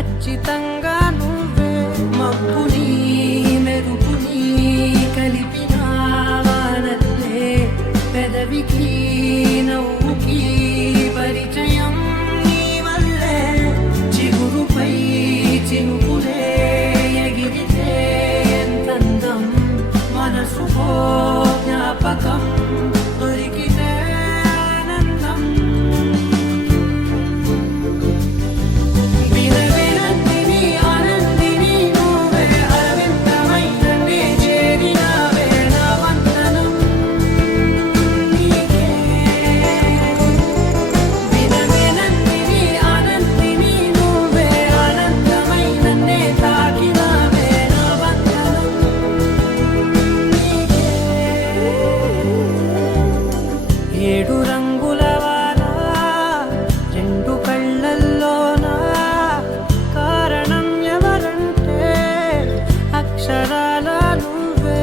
ఖచ్చితంగా నువ్వే. మబ్బుని మెరుపుని కలిపిన వానల్లే పెదవికి నవ్వుకి పరిచయం నీ వల్లే. చిగురుపై చినుకులే ఎగిరితే ఎంతందం, మనసుకో జ్ఞాపకం దొరికితే ఆనందం. వినవినందిని ఆనందిని నువ్వే, అరవిందమైన నే చేరినావే, నా వందనం నీకే. వినవినందిని ఆనందిని నువ్వే, ఆనందమైన నే తాకినావే, నా వందనం నీకే. ఏడు రంగుల వాన రెండు కళ్ళల్లోనా, కారణం ఎవరంటే అక్షరాల నువ్వే.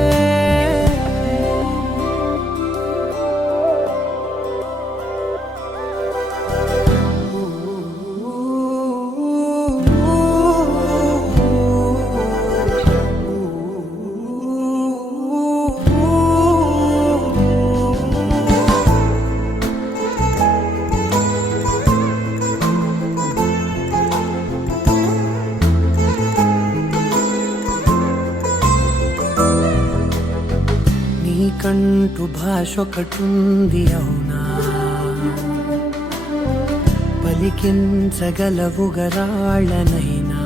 నీకంటూ భాషొకటుంది అవునా, పలికించగలవుగరాళ్ళనైనా.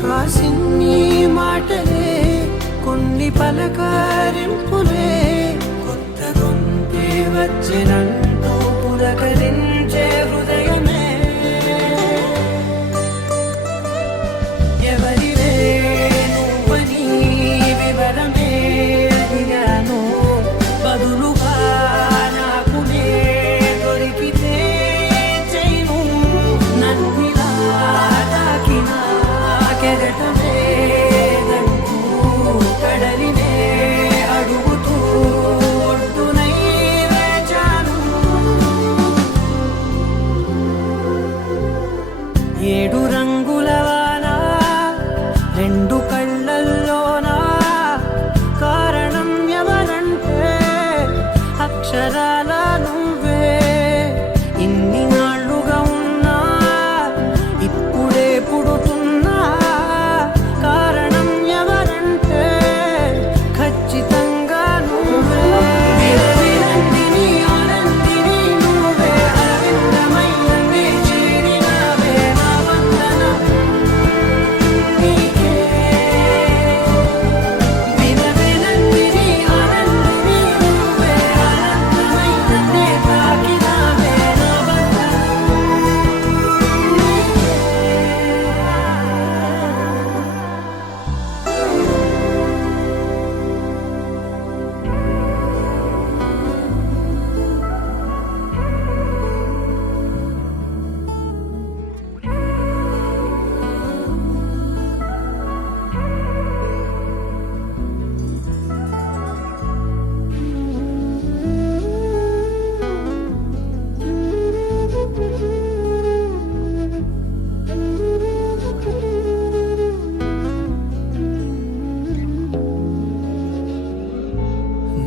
కాసిన్ని మాటలే కొన్ని పలకరింపులే, కొత్త గొంతే వచ్చినంటూ పులకరించే హృదయమే. ఎవరివే నువ్వని వివరమే అడిగాను, బదులుగా నాకునే దొరికితే చేయను. నన్నిలా తాకిన కెరటమే దంటూ కడలినే అడుగుతూ ఒడ్డునై వేచాను. ఏడు రంగుల వాన రెండు కళ్ళల్లోనా, కారణం ఎవరంటే అక్షరాల నువ్వే. ఇన్ని నాళ్ళుగా ఉన్నా ఇప్పుడే పుడుతున్నా, కారణం ఎవరంటే ఖచ్చితంగా నువ్వే. వినవినందిని ఆనందిని నువ్వే, అరవిందమైన నే చేరినావే, నా వందనం నీకే. వినవినందిని ఆనందిని నువ్వే, ఆనందమైన నే తాకినావే, నా వందనం నీకే.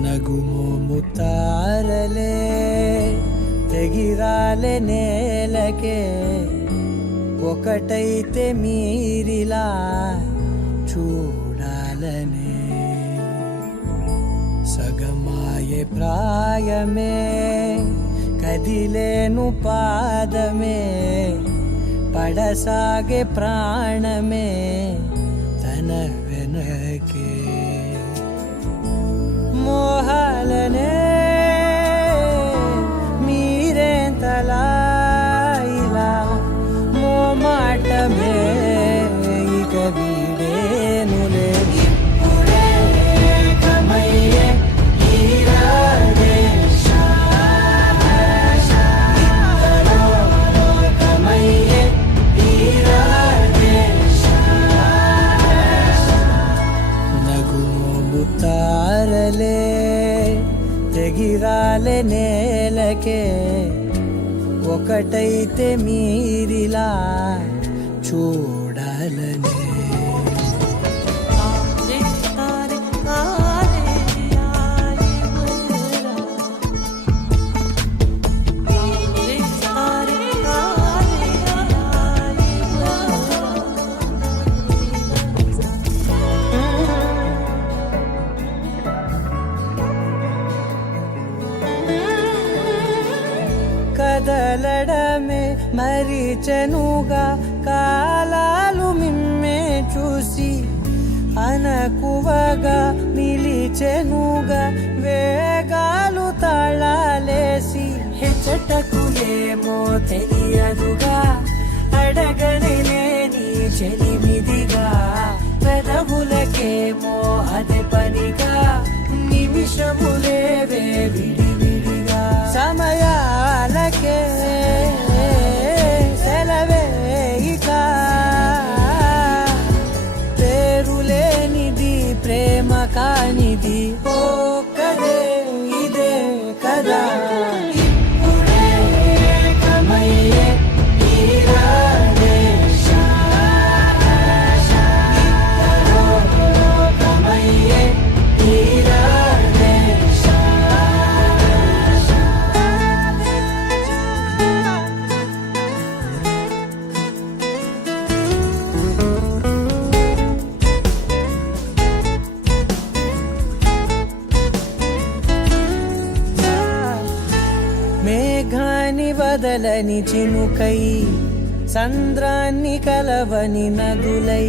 నగుమోము తారలే తెగిరాలే నేలకే, ఒకటైతే మీరిలా చూడాలనే. సగమాయే ప్రాయమే కదిలేను పాదమే, పడసాగే ప్రాణమే తన వెనకే. మోహాలనే మీరేంతలా ఇలా మోమాటమే ఇక వీడేనులే. ఇప్పుడే కమయ్యే ఈరాడే ఇద్దరో కమయ్యే ఈరాడే. నగుమోము తారలే తెగిరాలే నేలకే, ఒకటైతే మీరిలా చూడాలనే కదలడమే మరిచెనుగా కాలాలు మిమ్మే చూసి అనకువగా నిలిచెనుగా వేగాలు తాళాలేసి హెచ్చటకులేమో తెలియదుగా అడగనే నీ చెలిమిదిగా పెదవులకేమో అదే పనిగా నిమిషములేవే విడివిడిగా సమయాలకే సెలవే ఇక పేరులేనిది ప్రేమ కానిది ఓ కదే ఇదే కదా ఇప్పుడే కమయ్యే తీరాలే కమయ్యే తీరాలే మేఘాన్ని వదలని చినుకై సంద్రాన్ని కలవని నదులై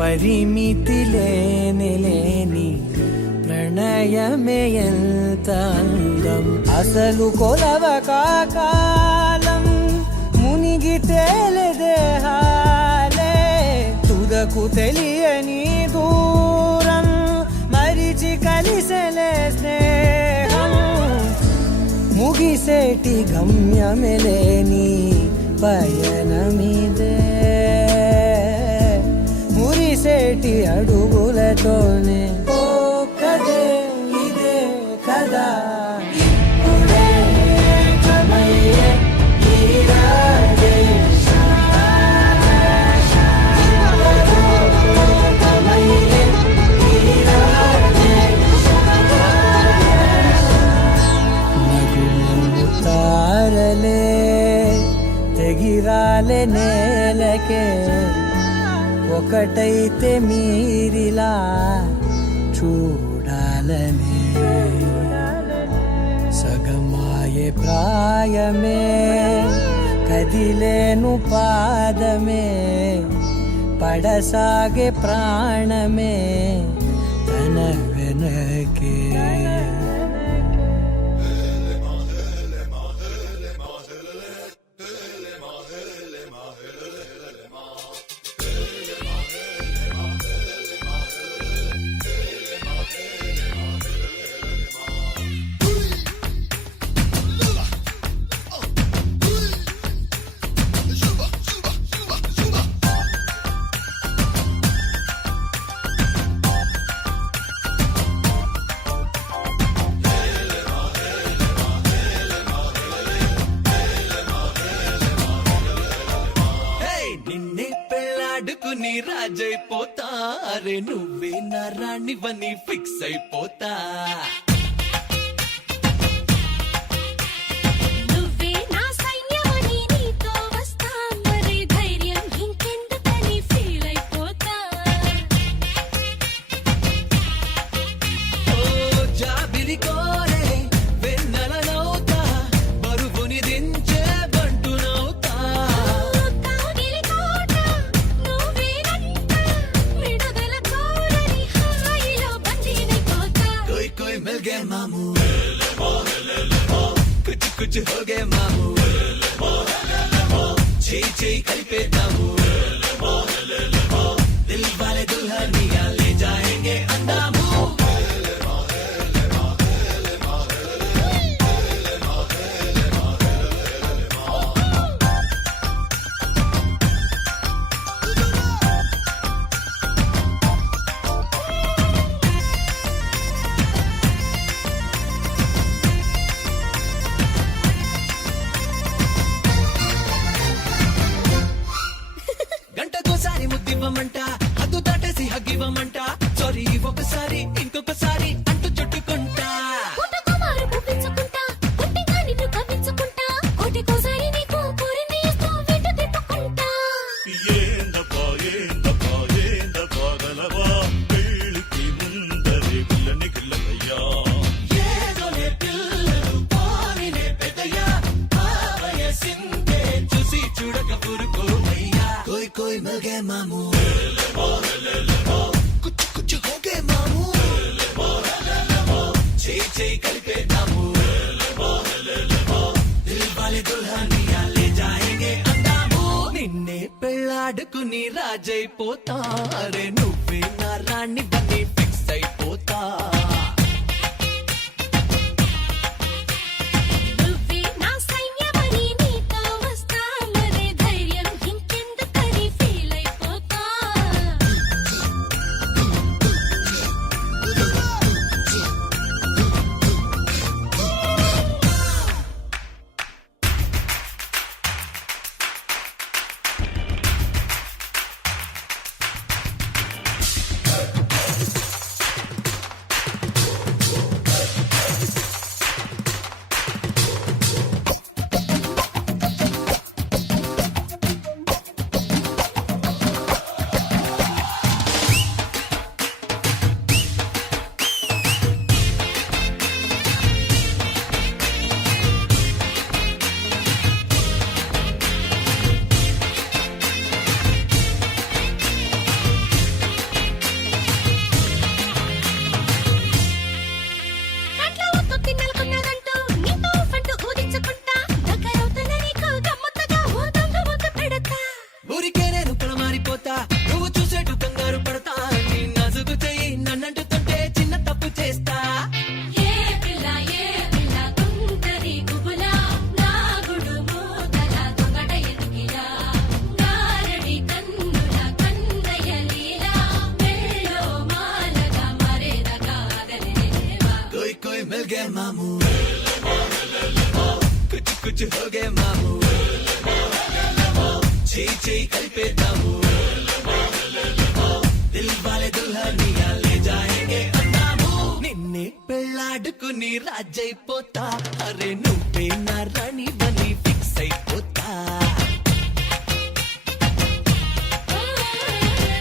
పరిమితి లేని ప్రణయమే ఎంత అందం అసలు కొలవ కాలం మునిగి తేలిదేహాలే తుదకు తెలియని దూరం మరిచి కలిసెలే స్నేహం ముగిసేటి గమ్యమెలేని పయనమిదే మురిసేటి అడుగులతోనే ఓ కదే ఇదే కదా ఇప్పుడే కమయ్యే తీరాలే కమయ్యే తీరాలే తారలే తెగిరాలే నేలకే ఒకటైతే మీరిలా చూడాలనే సగమాయే ప్రాయమే కదిలేను పాదమే పడసాగే ప్రాణమే తన వెనకే నిన్నే పెళ్ళాడుకుని రాజైపోతా అరే నువ్వే నా రాణివని ఫిక్స్ అయిపోతా నువ్వే నా సైన్యమని నీతో వస్తా మరి ధైర్యం ఇంకెందుకని ఫీల్ అయిపోతా ఓ జాబిలి కోరే వెన్నెలనవుతా బరువుని దించే బంటునవుతా కాగిలి కోట నువ్వేనంట విడుదల కోరని హాయిలో బందీనైపోతా कोई कोई मिल गए मामू कुछ कुछ हो गए मामू చేయి కలిపేద్దాము దిల్ వాలే దుల్హనియా లే జాయేంగే అందాము ఇవ్వమంట హద్దు దాటేసి హగ్గివ్వమంట సారీ ఒకసారి ఇంకొకసారి అంటూ చుట్టుకుంటా పుట్టకుమారు పువ్వించుకుంటా, పుట్టిగా నిన్ను కవ్వించుకుంటా, కోటికోసారి నీకు కోరింది ఇస్తూ వెంట తిప్పుకుంటా. ఏందబ్బా ఏందబ్బా ఏందబ్బా గలవా పెళ్ళికి ముందరే పిల్లని గిల్లయ్యా ఏదోలే పిల్లలు పారినే పెద్దయ్యా ఆ వయసిందే చూసి చూడక పురుకోవయ్యా కోయ్ కోయ్ మగే మాము కుచ్చు కుచ్చు హోగే మాము చేయి చేయి కలిపేద్దాము దిల్ వాలే దుల్హనియా లే జాయేంగే అందాము నిన్నే పెళ్ళాడుకుని రాజైపోతా అరే నువ్వే నా రాణి బన్ని ఫిక్స్ అయిపోతా నువ్వే నా సైన్యమని నీతో వస్తా, మరే ధైర్యం ఇంకెందుకని ఫీల్ అయిపోతా. కంట్లో ఒత్తు తిన్నెలకున్నదంటూ నీతో ఫంటు ఊదించుకుంటా, దగ్గరవుతున్న నీకు గమ్మత్తుగా ఓ దొంగ ముద్దు పెడతా. ఊరికే నేను మారిపోతా నువ్వు చూసేటు కంగారు పడతా నీ నసుగు చెయ్యి నన్నంటుతుంటే చిన్న తప్పు చేస్తా ఏ పిల్ల తుంటరి గుబులా, నా గుడు మూతల దొంగట ఎదుగిలా, గారడి కన్నుల కన్నయ్య లీలా, మెళ్ళో మాలగా మరేదగా అదలేవా. कोई कोई मिल गए मामू कुछ कुछ हो गए मामू చేయి చేయి కలిపేద్దాము దిల్ వాలే దుల్హనియా లే జాయేంగే అందాము నిన్నే పెళ్ళాడుకుని రాజైపోతా అరే నువ్వే నా రాణి బని ఫిక్స్ అయిపోతా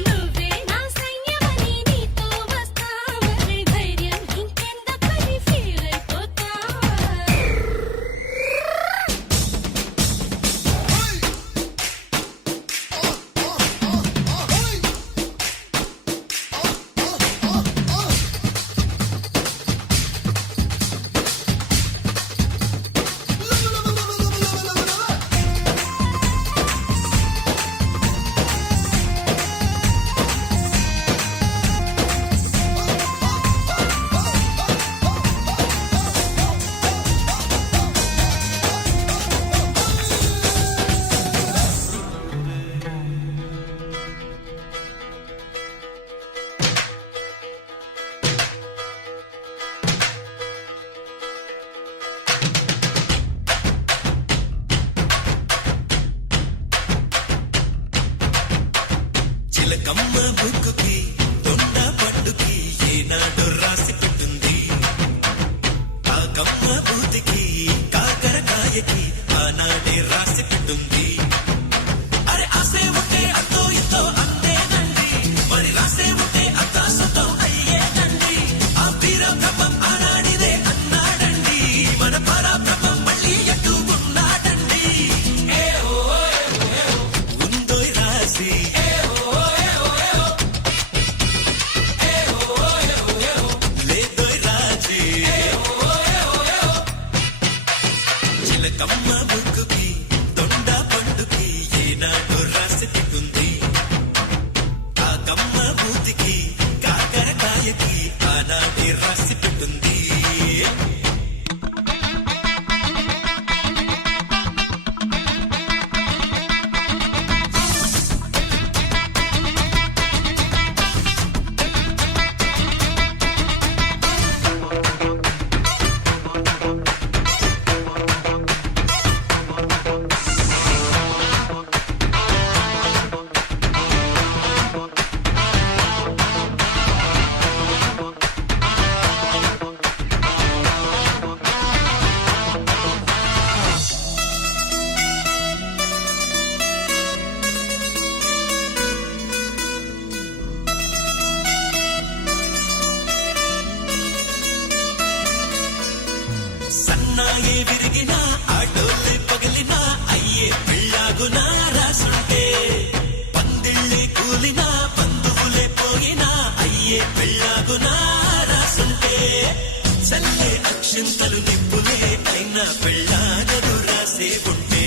నువ్వే నా సైన్యమని నీతో వస్తా, మరే ధైర్యం ఇంకెందుకని ఫీల్ అయిపోతా. చిలకమ్మ బుక్కుకి దొండ పండుకి ఏనాడు రాసి పెట్టుంది ఆ కమ్మ ఊతికి కాకరకాయకి ఆనాడే రాసి పెట్టుంది అరే ఆసే ఉంటే అంతో ఇంతో అంతేనండి మరి రాసే ఉంటే అంతా సొంతం అయ్యేనండి ఆ వీరబ్రహ్మం ఆనాడిదే అన్నాడండి మన పరాబ్రహ్మం మళ్ళీ ఎటు ఉన్నాడండి ఉందోయ్ రాసి లేదోయ్ రాజీ చిలకమ్మ బుక్కుకి దొండ పండు చల్లే అక్షింతలు నిప్పులే అయినా పెళ్ళాడరు రాసే ఉంటే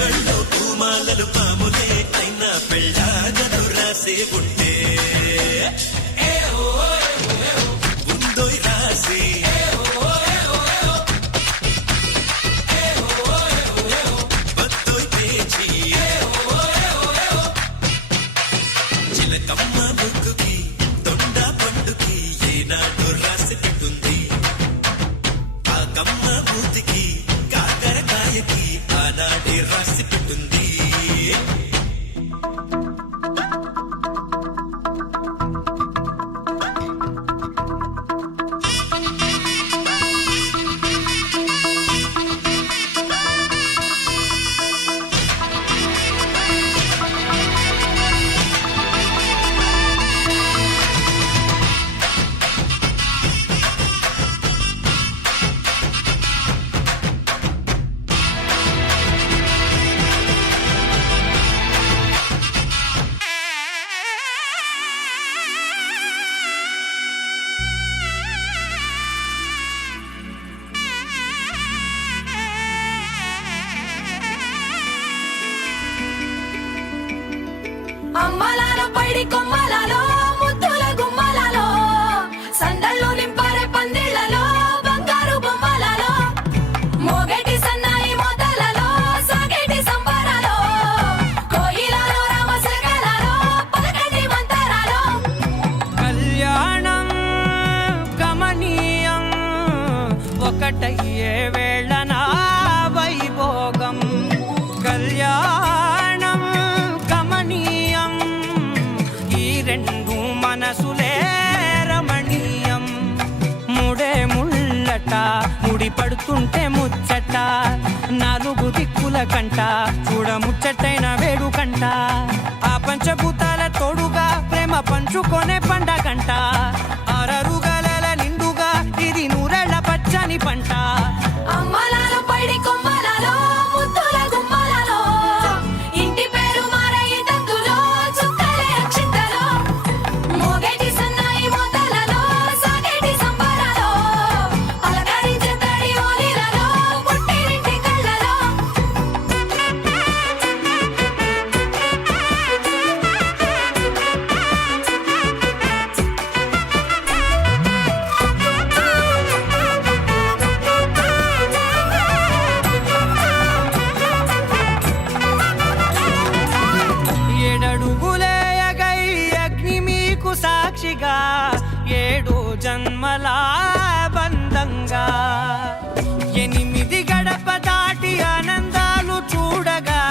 మెళ్ళో పూమాలలు పాములే అయినా పెళ్ళాడరు రాసే ఉంటే ఉందోయ్ రాసి బద్దోయ్ పేచి చిలకమ్మ ముక్కుకి తొండ పండుకి ఏనాడు రాసి పెట్టుంది ఆ కమ్మ మూతికి కాకరకాయకి ఆనాటి రాసి పెట్టుంది అమ్మలాలో పైడి కొమ్మలలో ముద్దుల గుమ్మలలో సందళ్ళు నింపారే పందిళ్లలో బంగారు బొమ్మలలో మోగేటి సన్నాయి మోతలలో సాగేటి సంబరాలో కోయిలలో రామశకలలో పలకటి మంతరాలో కళ్యాణం గమనీయం ఒకటయ్యే వేళనా వైభోగం కళ్యాణం గమనీయం ఈ రెండు మనసులే రమణీయం ముడే ముళ్ళట ముడి పడుతుంటే ముచ్చట నాలుగు దిక్కుల కంట చూడ ముచ్చటైన వేడుకంట ఆ పంచభూతాల తోడుగా ప్రేమ పంచుకొనే పండగంట ఆరరుగల నిండుగా ఇది నూరెళ్ళ పచ్చని పంట అమ్మలాలో పైడి కొమ్మలలో ముద్దుల గుమ్మలలో ఇంటి పేరు మారయి తంతులో చుక్కలే అక్షింతలో మోగేటి సన్నాయి మోతలలో సాగేటి సంబరాలో పలకరించే తడి ఓలిలలో పుట్టినింటి కళ్ళలో ఏడడుగులేయగై అగ్ని మీకు సాక్షిగా ఏడు జన్మల బంధంగా 8 గడప దాటి ఆనందాలు చూడగా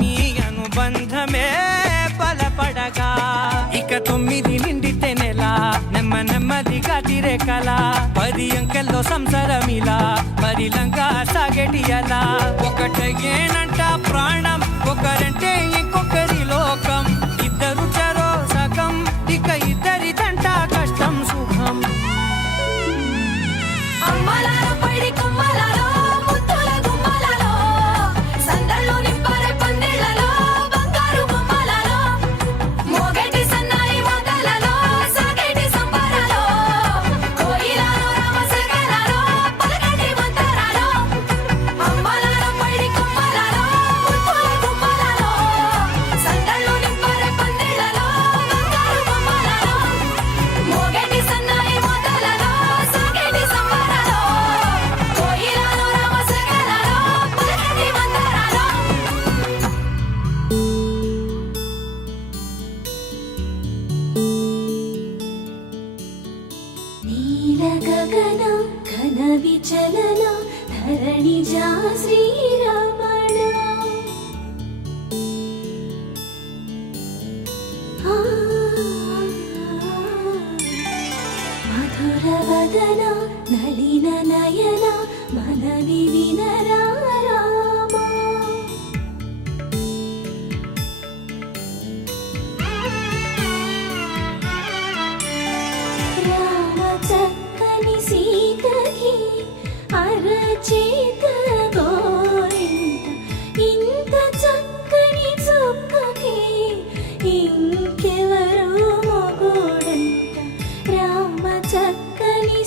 మీ అనుబంధమే బలపడగా ఇక 9 నిండితే నెల నెమ్మదిగా తిరే కల 10 అంకెల్లో సంసారమిలా పరిలంగా సాగేటి అలా ఒకటేనంట ప్రాణం ఒకరంటే ఇంకొకరి లోకం ఇద్దరు చరో సగం ఇక ఇద్దరిదంట కష్టం సుఖం అమ్మలాలో పైడి కొమ్మలలో ముద్దుల గుమ్మలలో సందళ్ళు నింపారే పందిళ్లలో బంగారు బొమ్మలలో మోగేటి సన్నాయి మోతలలో సాగేటి సంబరాలో కోయిలలో రామశకలలో పలకటి మంతరాలో అమ్మలాలో పైడి కొమ్మలలో ముద్దుల గుమ్మలలో సందళ్ళు నింపారే పందిళ్లలో బంగారు బొమ్మలలో మోగేటి సన్నాయి మోతలలో సాగేటి సంబరాలో కోయిలలో రామశకలలో పలకటి మంతరాలో నీల గగన ఘన విచలన ధరణి జా శ్రీరమణ మధుర వదన నలిన నయన మనవి వినరా రామా రామ చక్కని సీతకి అరచేత గోరింట ఇంత చక్కని చుక్కకి ఇంకెవరు మొగుడంట రామ చక్కని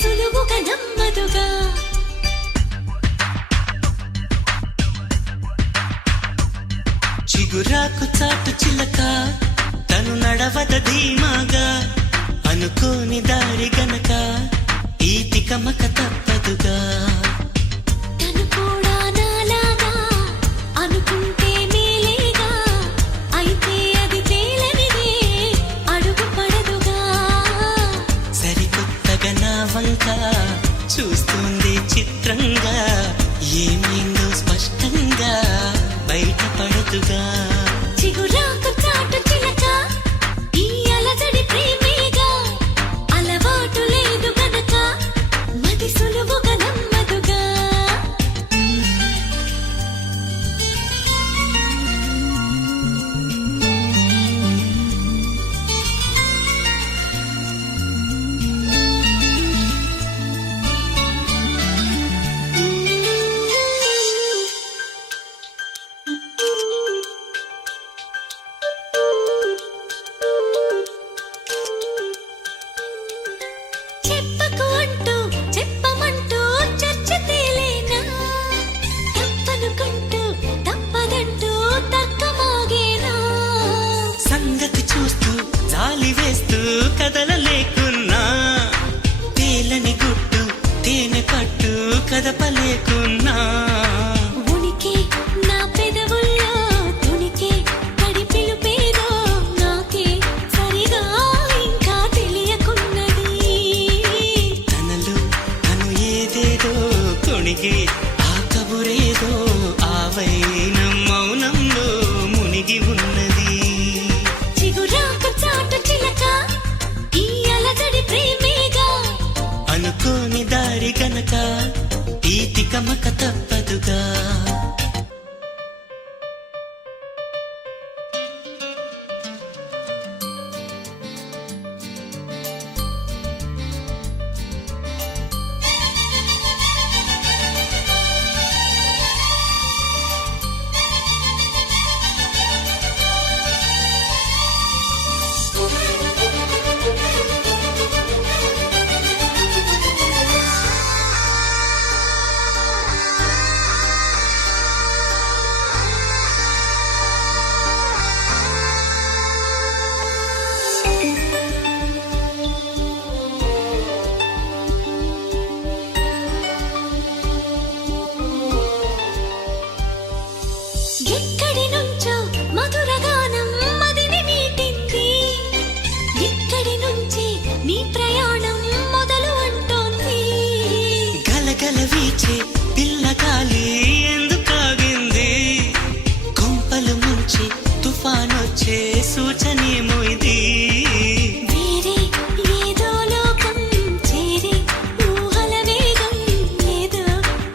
సులువుగా నమ్మదుగా. చిగురాకు చాటు చిలక తను నడవద ధీమాగా అనుకోని దారి గనక ఈ తికమక తప్పదుగా. తను కూడా నాలాగా అనుకుంటే మేలేగా, అయితే అది తేలనిదే అడుగు పడదుగా. సరికొత్తగా నా వంక చూస్తుంది చిత్రంగా, ఏమైందో స్పష్టంగా బయటపడదుగా. చిగురాకు చాటు చిలక ఈ అలజడి ప్రేమేగా, అలవాటు లేదు గనక మది సులువుగా నమ్మదుగా. చెప్పకు అంటూ చెప్పమంటూ చర్చ తేలేనా, తప్పనుకుంటూ తప్పదంటూ తర్కమాగేనా. సంగతి చూస్తూ జాలి వేస్తూ కదలలేకున్నా, తేలని గుట్టు తేనె పట్టు కదపలేకున్నా. ఉనికి నా పెదవుల్లో తునికి తడి పిలుపేదో నాకే సరిగా ఇంకా తెలియకున్నది. తనలు తను ఏదేదో కొణిగి ఆ కబురేదో ఆవైన మౌనంలో మునిగి ఉన్నది. చిగురాకు చాటు చిలక ఈ అలజడి ప్రేమేగా, అనుకోని దారి గనక ఈ తికమక తప్పదుగా. ఎక్కడి నుంచో మధురగానం మదిని మీటింది, ఇక్కడి నుంచి నీ ప్రయాణం మొదలు అంటోంది. గలగల వీచే పిల్లగాలి ఎందుకాగింది, కొంపలు ముంచి తుఫానొచ్చే సూచనేమో ఇది. వేరే ఏదో లోకం చేరి ఊహల వేగం ఏదో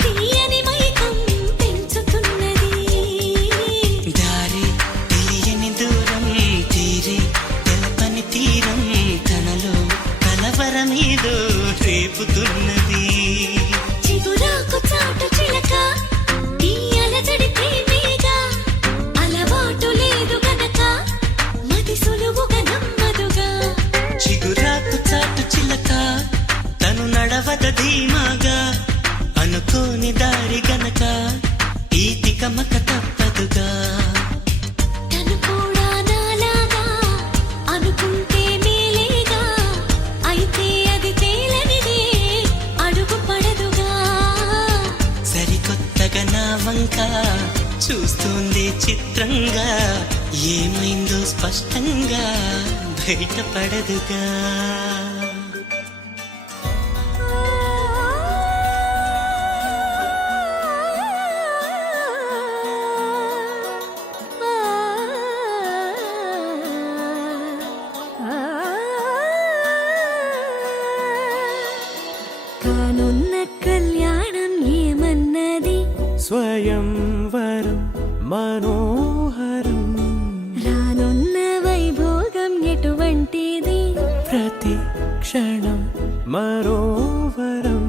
తీయని మైకం పెంచుతున్నది. దారి తెలియని దూరం తీరి తెలపని తీరం తనలో కలవరమేదో రేపుతున్నది. చిగురాకు చాటు చిలక ఈ అలజడి ప్రేమేగా, అలవాటు లేదు గనక మది సులువుగా నమ్మదుగా. చిగురాకు చాటు చిలక తను నడవద ధీమాగా అనుకోని దారి గనక ఈ తికమక తప్పదుగా. తను కూడా నాలాగా అనుకుంటే మేలేగా, అయితే అది తేలనిదే అడుగు పడదుగా. సరికొత్తగా నా వంక చూస్తుంది చిత్రంగా, ఏమైందో స్పష్టంగా బయటపడదుగా. కానున్న కళ్యాణం ఏమన్నది, స్వయంవరం మనోహరం, రానున్న వైభోగం ఎటువంటిది, ప్రతి క్షణం మరోవరం,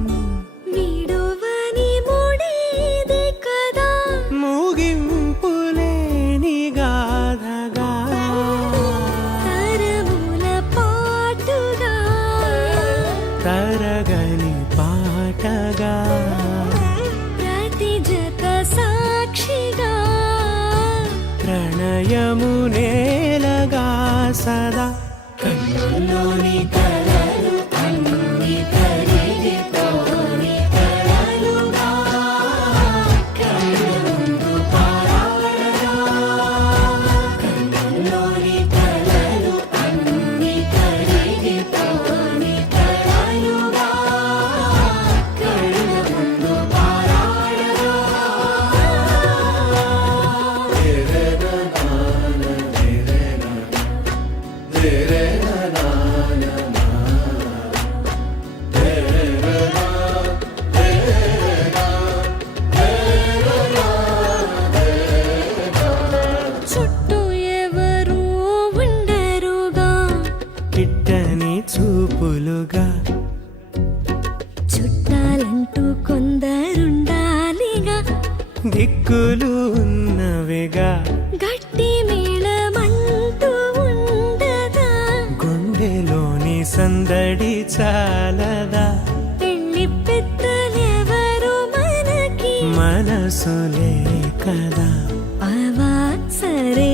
వీడువని మూడేది కదా, ముగింపులేని గాథగా, తరముల పాటుగా తరగని దిక్కులు ఉన్నవిగా గట్టి మేళమంటూ ఉండదా గుండెలోని సందడి చాలదా పెళ్లి పెద్దలెవరు మనకి మనసులే కదా అవా సరే